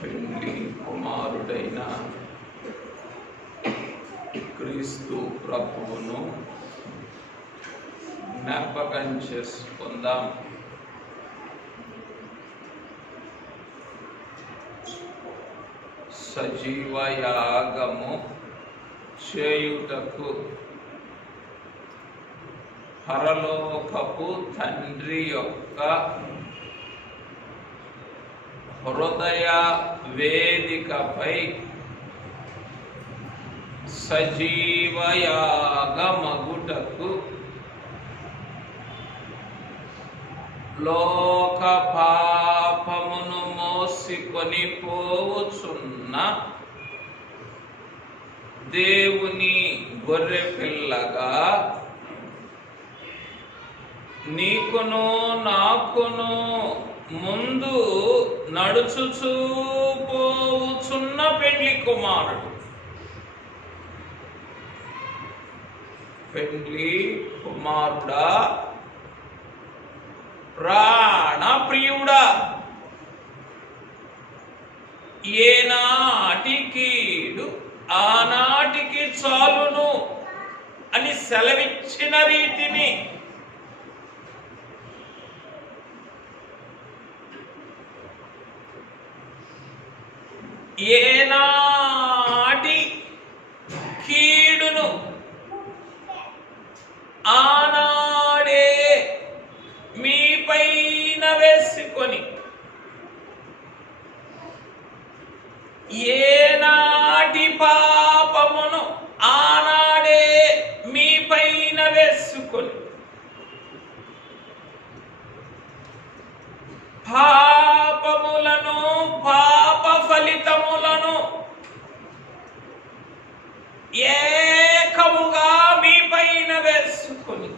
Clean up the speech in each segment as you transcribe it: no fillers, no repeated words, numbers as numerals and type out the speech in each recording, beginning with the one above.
పెండ్లి కుమారుడైన క్రీస్తు ప్రభువును జ్ఞాపకం చేసుకుందాం. సజీవ యాగము చేయుటకు పరలోకపు తండ్రి యొక్క హృదయ వేదికపై సజీవ యాగమగుటకు లోక పాపమును మోసికొని పోవుచున్న దేవుని గొర్రె పిల్లగా నీకును నాకును ముందు నడుచుచూ పోవుచున్న పెండ్లి కుమారుడు, పెండ్లి కుమారుడా, ప్రాణ ప్రియుడా, ఏనాటికీడు ఆనాటికి చాలును అని సెలవిచ్చిన రీతిని ఏనాటి కీడును ఆనాడే మీ పైన వేసుకొని, ఏనాటి పాపమును ఆనాడే మీ పైన వేసుకొని, పాపములను పాప ఫలితములను ఏకముగా మీ పైన వేసుకొని,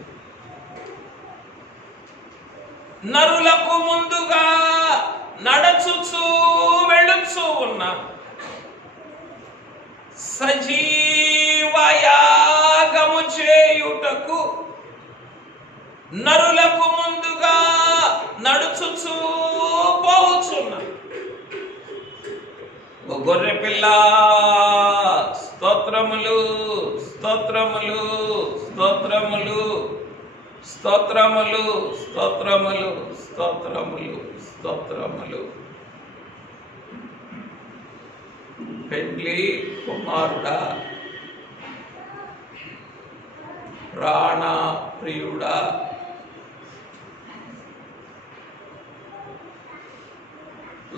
నరులకు ముందుగా నడుచుచూ వెళుచూ ఉన్న సజీవ యాగము చేయుటకు నరులకు ముందుగా నడుచుచూ పోవుచున్న ఓ గొర్రె పిల్ల, స్తోత్రములు స్తోత్రములు స్తోత్రములు స్తోత్రములు స్తోత్రములు స్తోత్రములు స్తోత్రములు. పెండ్లి కుమారుడా, ప్రాణ ప్రియుడా,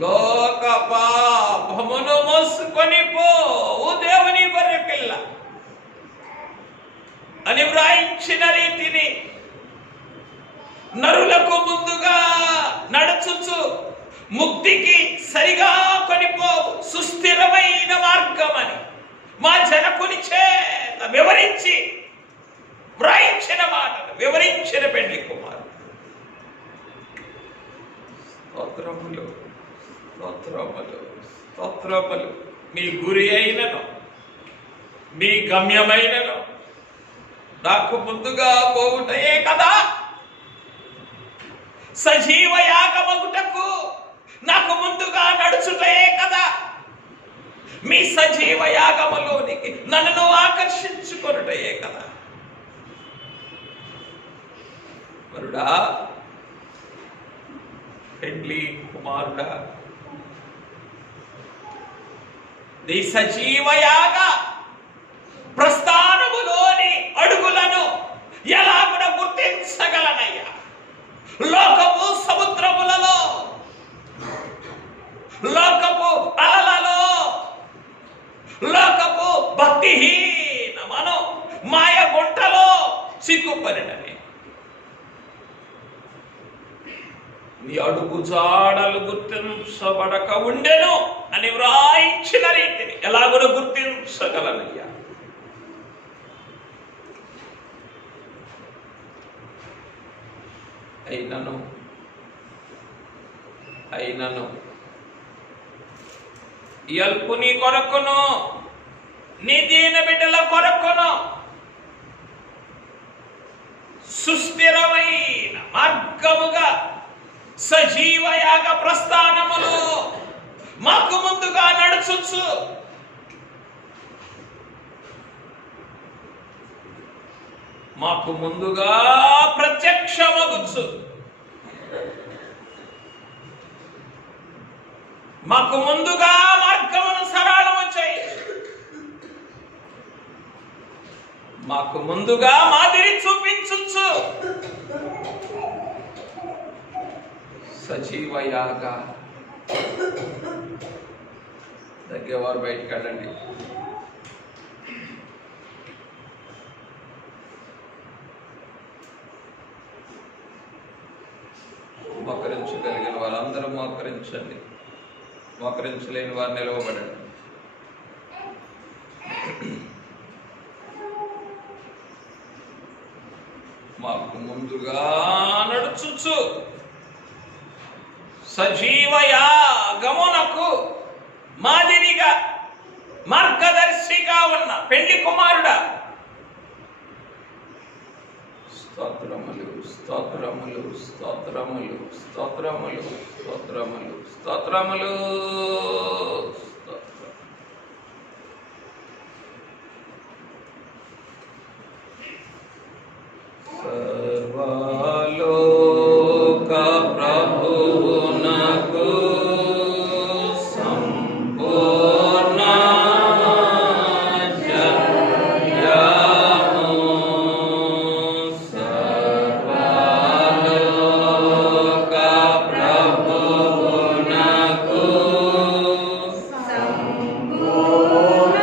లోక పాపమును మోసుకొని పోవు దేవుని గొర్రె పిల్ల అని వ్రాయించిన రీతిని నరులకు ముందుగా నడుచుచు ముక్తికి సరిగా కొనిపోవు సుస్థిరమైన మార్గమని మా జనకుని చేత వివరించి వ్రాయించిన మాటను వివరించిన పెండ్లి కుమారుడు. స్తోత్రములు స్తోత్రములు స్తోత్రములు. మీ గురి అయినను మీ గమ్యమైనను నాకు ముందుగా పోవుటయే కదా, సజీవ యాగమగుటకు నాకు ముందుగా నడుచుటయే కదా, మీ సజీవ యాగములోనికి నన్ను ఆకర్షించుకొనుటయే కదా. వరుడా, పెండ్లి కుమారుడా, నీ సజీవ యాగ ప్రస్థానములోని అడుగులను ఎలాగున గుర్తించగలనయ్యా? లోకపు సముద్రములలో, లోకపు అలలలో, లోకపు భక్తిహీనమను మాయ గుంటలో చిక్కుపడినని నీ అడుగు జాడలు గుర్తించబడక ఉండెను అని వ్రాయించిన రీతిని ఎలాగో గుర్తించగలనయ్యా? అయినను ఎల్పు నీ కొరకును నీ దీన బిడ్డల కొరకును సుస్థిరమైన మార్గముగా సజీవ యాగ ప్రస్థానములో మాకు ముందుగా నడుచుచు మాకు ముందుగా ప్రత్యక్షమగుచు మాకు ముందుగా మార్గమును సరళము చేయి, మాకు ముందుగా మాదిరి చూపించుచు సజీవయాగా. తగ్గేవారు బయటికి వెళ్ళండి. మోకరించగలిగిన వారందరూ మోకరించండి, మోకరించలేని వారు నిలవబడండి. మాకు ముందుగా నడుచుచు సజీవయాగమునకు మాదిరిగా మార్గదర్శిగా ఉన్న పెళ్లి కుమారుడా, స్తోత్రములు స్తోత్రములు స్తోత్రములు స్తోత్రములు స్తోత్రములు స్తోత్రములు. సర్వలోక ప్రభువునకు సంపూర్ణ జయము. సర్వలోక ప్రభువునకు సంపూర్ణ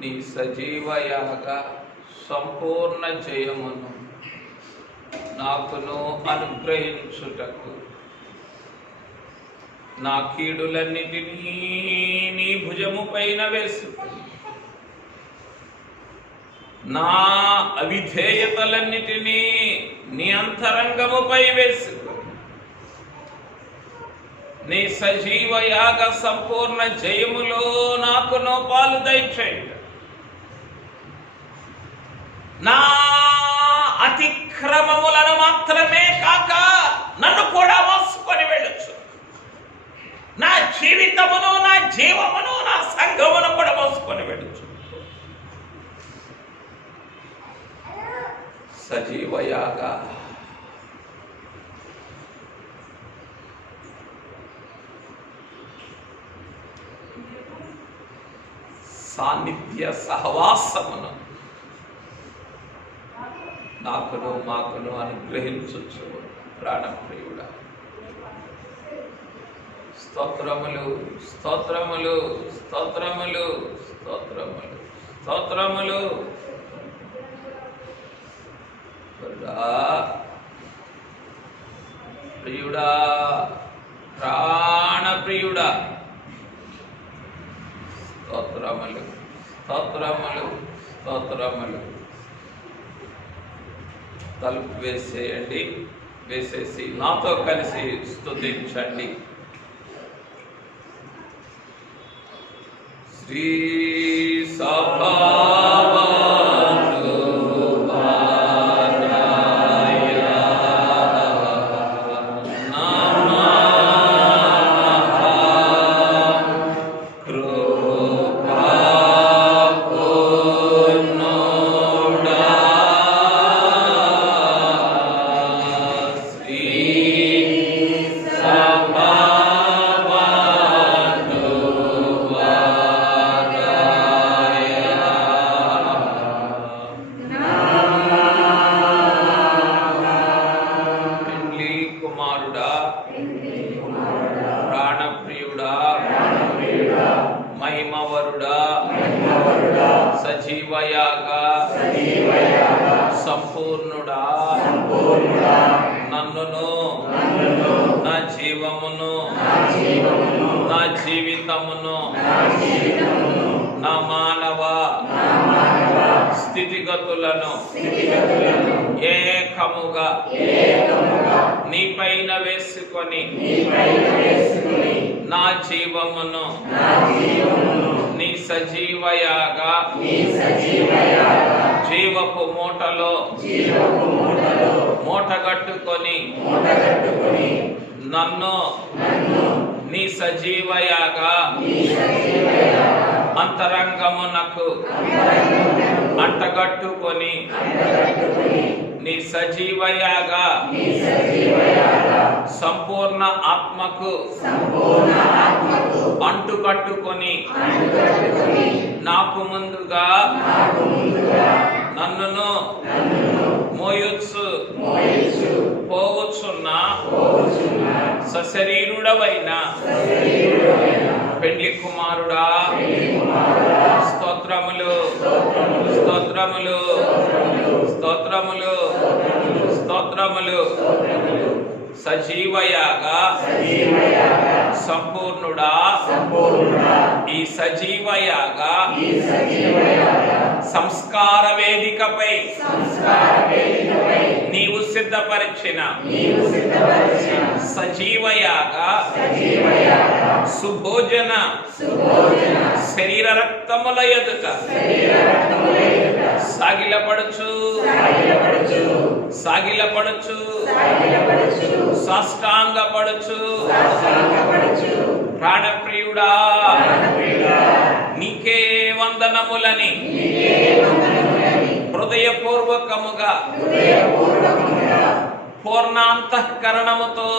నీ సజీవయాగ సంపూర్ణ జయమును నాకును అనుగ్రహించుటకు నా కీడులన్నిటినీ నీ భుజము పైన వేసుకొని, నా అవిధేయతలన్నిటినీ నీ అంతరంగముపై వేసుకొని, నీ సజీవయాగ సంపూర్ణ జయములో నాకును పాలు దయచేయండి. నా అతిక్రమములను మాత్రమే కాక నన్ను కూడా మోసుకొని వెళ్ళొచ్చు. నా జీవితమును, నా జీవమును, నా సంఘమును కూడా మోసుకొని వెళ్ళొచ్చు. సజీవయాగ సాన్నిధ్య సహవాసమును నాకును మాకును అనుగ్రహించు ప్రాణప్రియుడా. స్తోత్రములు స్తోత్రములు స్తోత్రములు స్తోత్రములు స్తోత్రములు. ప్రియుడా, ప్రాణప్రియుడా, స్తోత్రములు స్తోత్రములు స్తోత్రములు. తలుపు వేసేయండి, వేసేసి నాతో కలిసి స్తుతించండి. శ్రీ సభా సంపూర్ణుడా నన్నును నా జీవమును నా జీవితమును నా మానవ స్థితిగతులను ఏకముగా నీపైన వేసుకొని నా జీవమును నీ సజీవయాగా జీవపు మూటలో మూటగట్టుకొని నన్ను నీ సజీవయాగా అంతరంగమునకు అంటగట్టుకొని నీ సజీవయాగా సంపూర్ణ ఆత్మకు అంటుకట్టుకొని నాకు ముందుగా నన్నును మోయొచ్చు పోవచ్చున్న సశరీరుడవైన పెండ్లి కుమారుడా స్తోత్రములు స్తోత్రములు స్తోత్రములు స్తోత్రములు సజీవయాగా సంపూర్ణుడా ఈ సజీవయాగా సంస్కార వేదికపై నీవు సిద్ధపరిచిన సజీవయాగా సుభోజన శరీర రక్తముల ఎదుట సాగిలపడుచు సాగిలపడుచు సాష్టాంగపడుచు ప్రాణప్రియుడా నీకే వందనములని హృదయపూర్వకముగా పూర్ణాంతఃకరణముతో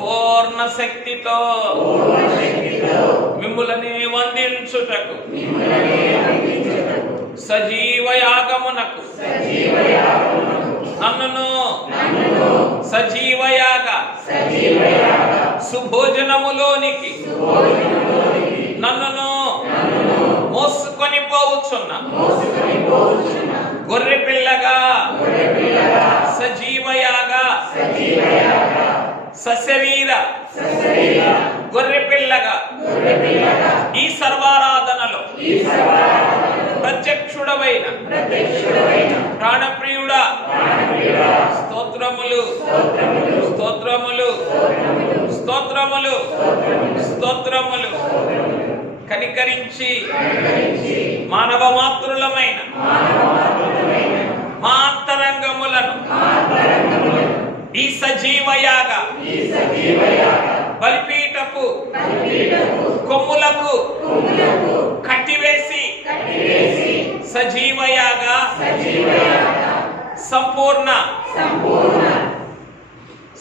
పూర్ణ శక్తితో మిమ్ములనే వందించుటకు సజీవయాగమునకు నన్నును సజీవయాగా సుభోజనములోనికి నన్నును మోసుకొని పోవచ్చున్న గొర్రె పిల్లగా సజీవయాగా సశరీర గొర్రె పిల్లగా ఈ సర్వారాధనలో ప్రత్యక్షుడవైన ప్రాణప్రియుడా స్తోత్రములు స్తోత్రములు స్తోత్రములు స్తోత్రములు కనికరించి మానవ మాతృలమైన మా అంతరంగములను ఈ సజీవయాగా బలిపీఠపు కొమ్ములకు కట్టివేసి సజీవయాగా సంపూర్ణ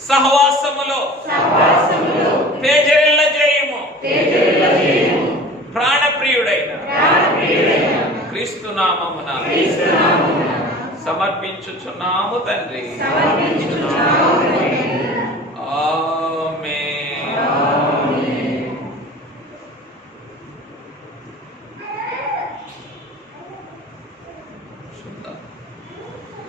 సహవాసములో తేజరిల్ల జయము ప్రాణప్రియుడైన క్రీస్తు నామమున సమర్పించుచున్నాము తండ్రి. ఆమేన్.